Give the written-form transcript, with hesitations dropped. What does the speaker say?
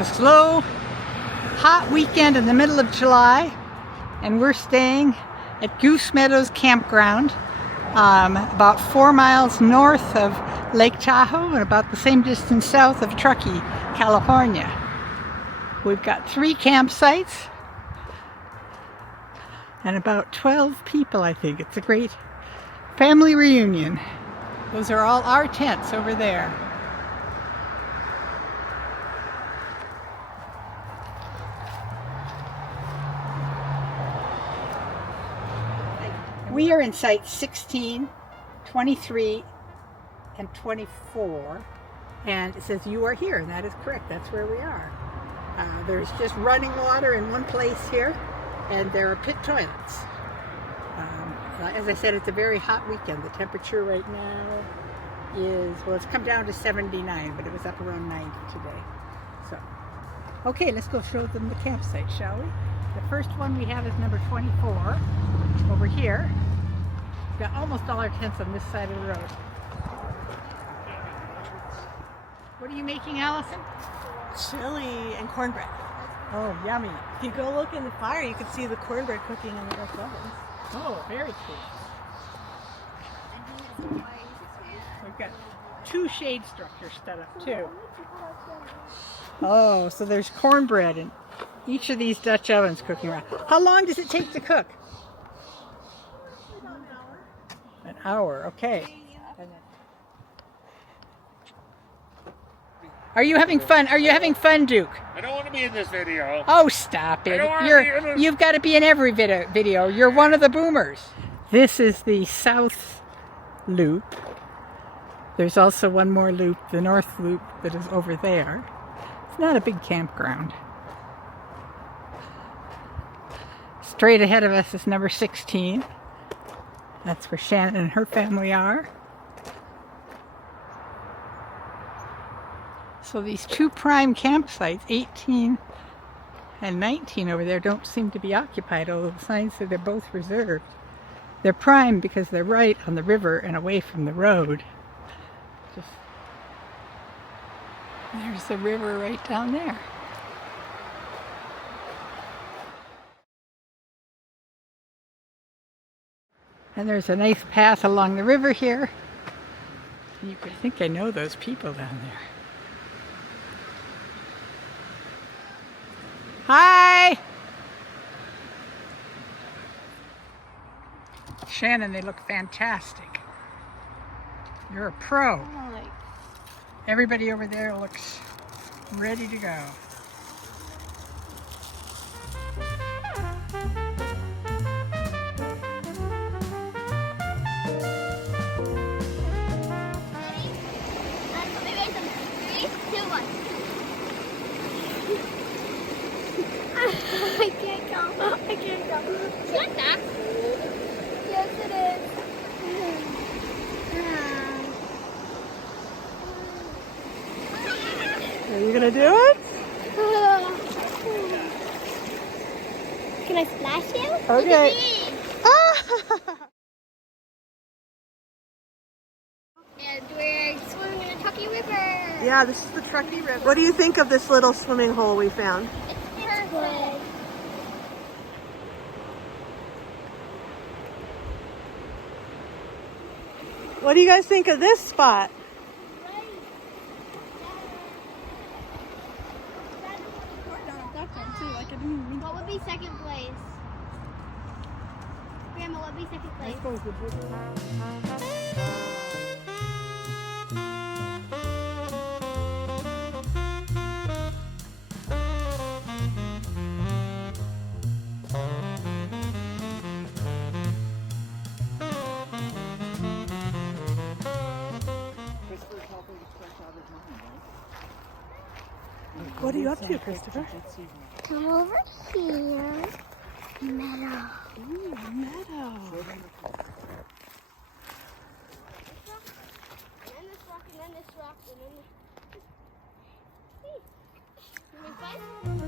a slow, hot weekend in the middle of July, and we're staying at Goose Meadows Campground, about 4 miles north of Lake Tahoe and about the same distance south of Truckee, California. We've got 3 campsites and about 12 people, I think. It's a great family reunion. Those are all our tents over there. We are in sites 16, 23, and 24, and it says you are here, and that is correct. That's where we are. There's just running water in one place here, and there are pit toilets. As I said, it's a very hot weekend. The temperature right now is, well, it's come down to 79, but it was up around 90 today. So, okay, let's go show them the campsite, shall we? The first one we have is number 24, over here. We've got almost all our tents on this side of the road. What are you making, Allison? Chili and cornbread. Oh, yummy. If you go look in the fire, you can see the cornbread cooking in the dark ovens. Oh, very cool. We've got 2 shade structures set up too. Oh, so there's cornbread in each of these Dutch ovens cooking around. How long does it take to cook? About an hour. An hour, okay. Are you having fun? Are you having fun, Duke? I don't want to be in this video. Oh, stop it. You've got to be in every video. You're one of the boomers. This is the south loop. There's also one more loop, the north loop, that is over there. It's not a big campground. Straight ahead of us is number 16. That's where Shannon and her family are. So these 2 prime campsites, 18 and 19 over there, don't seem to be occupied, although the signs say they're both reserved. They're prime because they're right on the river and away from the road. There's the river right down there. And there's a nice path along the river here. You could think I know those people down there. Hi! Shannon, they look fantastic. You're a pro. Everybody over there looks ready to go. I can't go. I can't go. Shut that. Yes, it is. Are you gonna do it? Can I splash you? Okay. And we're swimming in the Truckee River. Yeah, this is the Truckee River. What do you think of this little swimming hole we found? It's perfect. What do you guys think of this spot? What would be second place? Grandma, what would be second place? What are you up to, Christopher? Come over here. Meadow. Ooh, meadow. And then this rock, and then this rock, and then this. Hey, you having fun?